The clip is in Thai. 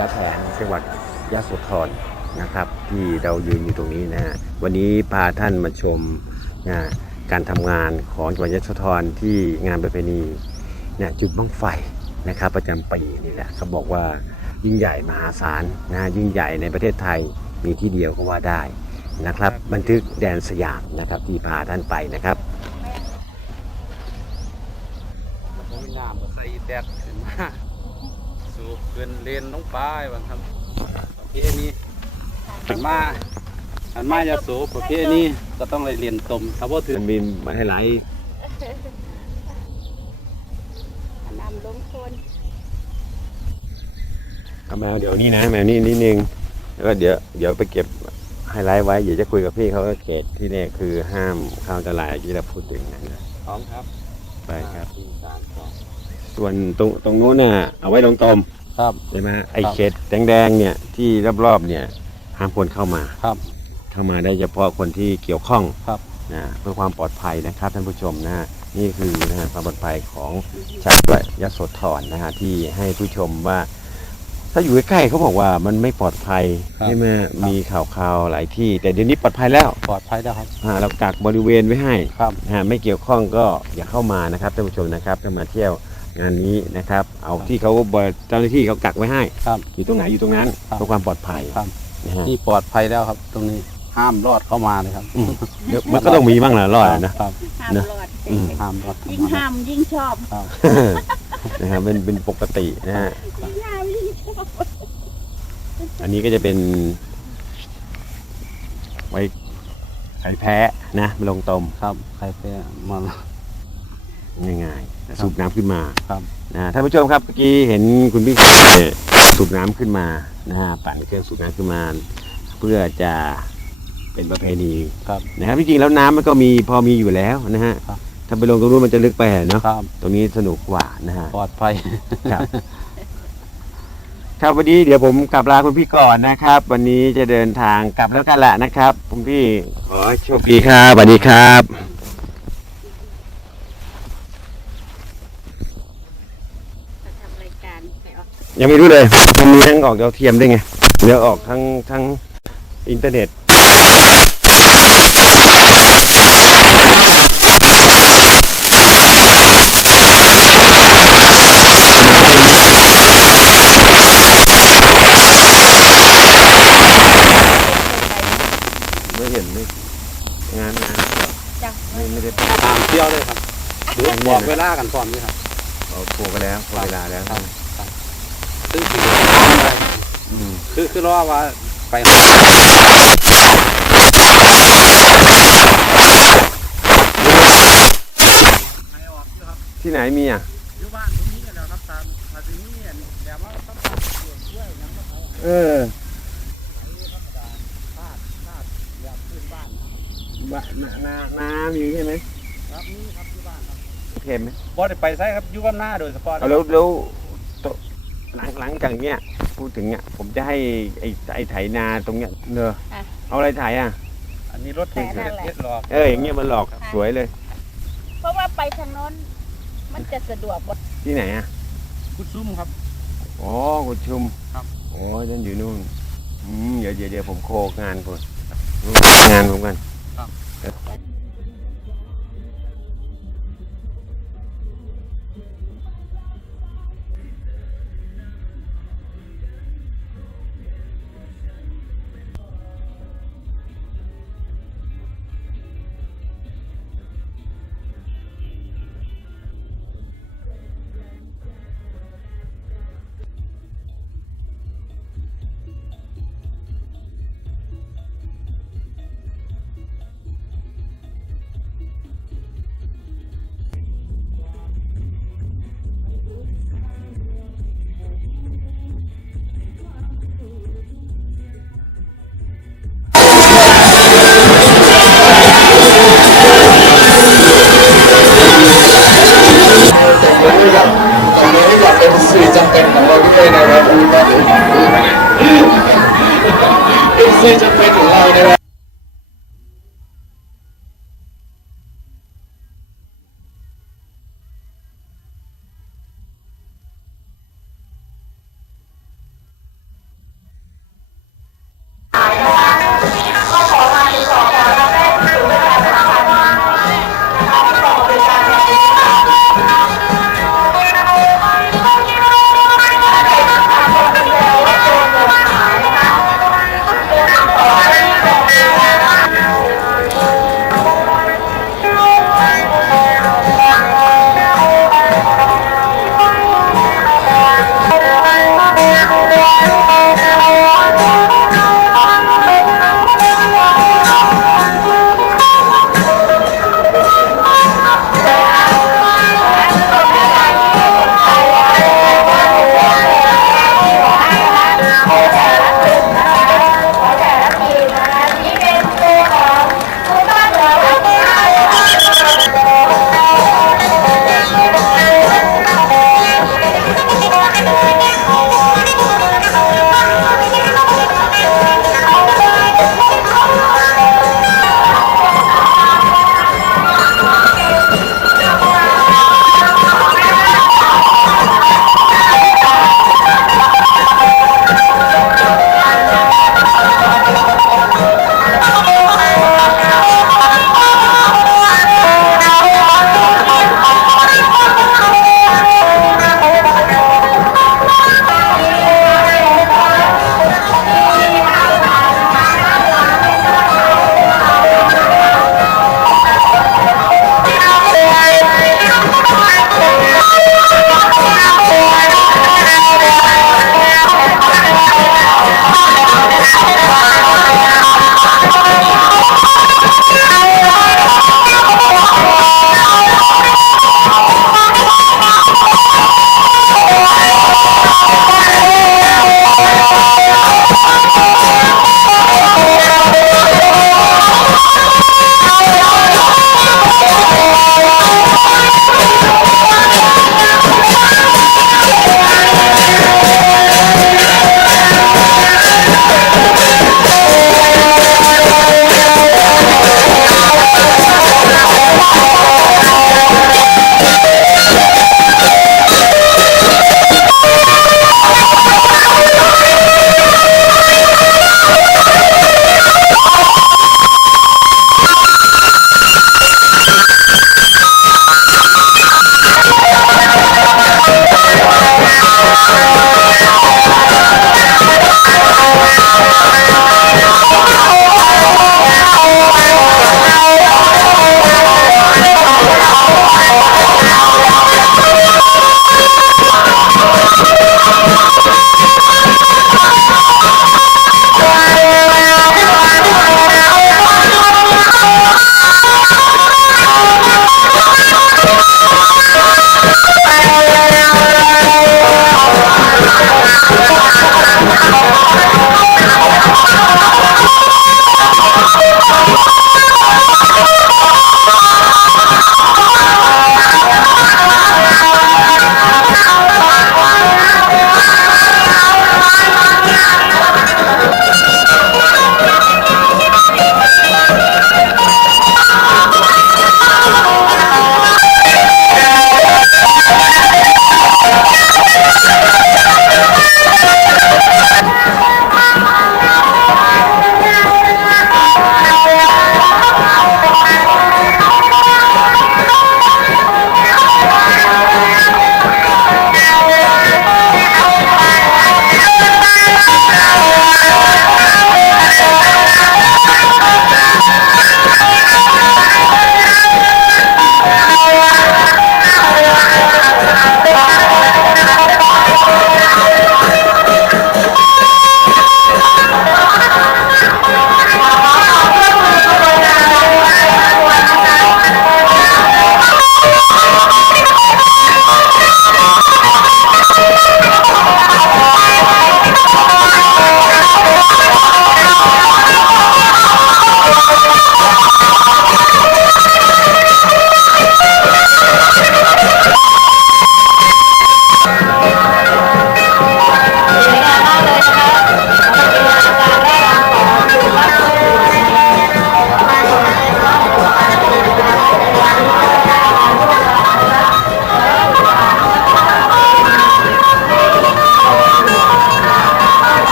ธารณะพญาแถนจังหวัดยะโสธรนะครับ ที่เรายืนอยู่ตรงนี้นะฮะวันนี้พาท่านมาชมนะการทำงานของจังหวัดยะโสธรที่งานประเพณีนะจุดบั้งไฟนะครับประจำปีนี่แหละเขาบอกว่ายิ่งใหญ่มหาศาลนะยิ่งใหญ่ในประเทศไทยมีที่เดียวก็ว่าได้นะครับ บันทึกแดนสยามนะครับที่พาท่านไปนะครับผมน้ำมาใส่แตกขึ้นมา สูบขึ้นเลนลงไปบางครับประเภทนี้หันมาหันมาจะสูบประเภทนี้ก็ต้องเลยเรียนตมถ้าว่าถึงมันมีมาให้หลายนำลงคนเอาแมวเดี๋ยวนี้นะแมวนี่นิดนึงแล้วก็เดี๋ยวเดี๋ยวไปเก็บไฮไลท์ไว้เดี๋ยวจะคุยกับพี่เขาว่าเกตที่นี่คือห้ามเข้าอันตรายที่เราพูดถึงนั่นนะพร้อมครับไปครับสี่สามสองส่วนตรงตรงโน้นน่ะเอาไว้ลงตม ครับ ใช่ไหมไอ้ครับเขตแดงๆเนี่ยที่รอบๆเนี่ยห้ามคนเข้ามาครับ เข้ามาได้เฉพาะคนที่เกี่ยวข้องครับนะเพื่อความปลอดภัยนะครับท่านผู้ชมนะฮะนี่คือนะฮะความปลอดภัยของชาวจังหวัดยโสธรนะฮะที่ให้ผู้ชมว่า ถ้าอยู่ใกล้ๆเขาบอกว่ามันไม่ปลอดภัยครับ ใช่ไหมมีข่าวๆหลายที่ แต่เดี๋ยวนี้ปลอดภัยแล้วปลอดภัยแล้วครับอ่าเรากักบริเวณไว้ให้ ครับ นะฮะไม่เกี่ยวข้องก็อย่าเข้ามานะครับท่านผู้ชมนะครับถ้ามาเที่ยว งานนี้นะครับ เอาที่เขาบริเจ้าหน้าที่เขากักไว้ให้ครับอยู่ตรงไหนอยู่ตรงนั้นครับเพื่อความปลอดภัยครับนะฮะนี่ปลอดภัยแล้วครับ ตรงนี้ห้ามรอดเข้ามาเลยครับอืมเดี๋ยวมันก็ต้องมีบ้างแหละรอดอะนะครับห้ามนะรอดอืมห้ามรอดเข้ายิ่งมาห้ามยิ่งชอบครับนะครับเป็นเป็นปกตินะฮะยิ่งห้ามยิ่งชอบอันนี้ก็จะเป็น ไว้ไข่แพ้นะลงตมครับใครไปมา ง่ายๆแต่สูบน้ำขึ้นมาครับนะท่านผู้ชมครับเมื่อกี้เห็นคุณพี่เนี่ยสูบน้ำขึ้นมานะฮะปั่นเครื่องสูบน้ำขึ้นมา เพื่อจะเป็นประเพณีครับ นะครับจริงๆแล้วน้ำมันก็มีพอมีอยู่แล้วนะฮะครับ ถ้าไปลงตรงนู้นมันจะลึกไปอะเนาะครับตรงนี้สนุกกว่านะฮะ ปลอดภัย ครับ ครับวันนี้เดี๋ยวผมกลับลาคุณพี่ก่อนนะครับ วันนี้จะเดินทางกลับแล้วกันแหละนะครับคุณพี่ขอให้โชคดีครับสวัสดีครับ จะทำรายการไปออก ยังไม่รู้เลยมันมีทั้งออกดาวเทียมได้วยไงเดี๋ยวออกทั้งทั้งอินเทอร์เน็ตไม่เห็นไม่งานงานจังไม่ไม่ได้ตามเที่ยวเลยครับดูบอกเวลากันก่อนนี่ครับเอาโทรไปแล้วโทรเวลาแล้วครับ ซึ่งคืออืมคือคือรอว่าไปที่ไหนมีอะอยู่บ้านตรงนี้กันแล้วครับตามมาถึงนี่แต่ว่าต้องตัดด้วยยังไม่เอาเออพลาดพลาดอยากขึ้นบ้านนะครับบ้านานานามีใช่ไหมครับนี่ครับที่บ้านครับเห็นไหมบ่ได้ไปใช้ครับอยู่กับหน้าโดยเฉพาะเอาแล้วแล้วโต หลังหลังจากเนี้ยพูดถึงเนี้ยผมจะให้ไอ้ไอ้ไถนาตรงเนี้ยเนอะเอาอะไรไถอะ อันนี้รถเทเทสหลอกเอออย่างเงี้ยมันหลอกสวยเลยเพราะว่าไปทางโน้น มันจะสะดวกกว่าที่ไหนอะคุณซุ่มครับ อ๋อกุดชุมครับอ๋อนั่นอยู่นู่นอืมเดี๋ยวเดี๋ยวเดี๋ยวผมโคงานก่อนงานผมกัน เป็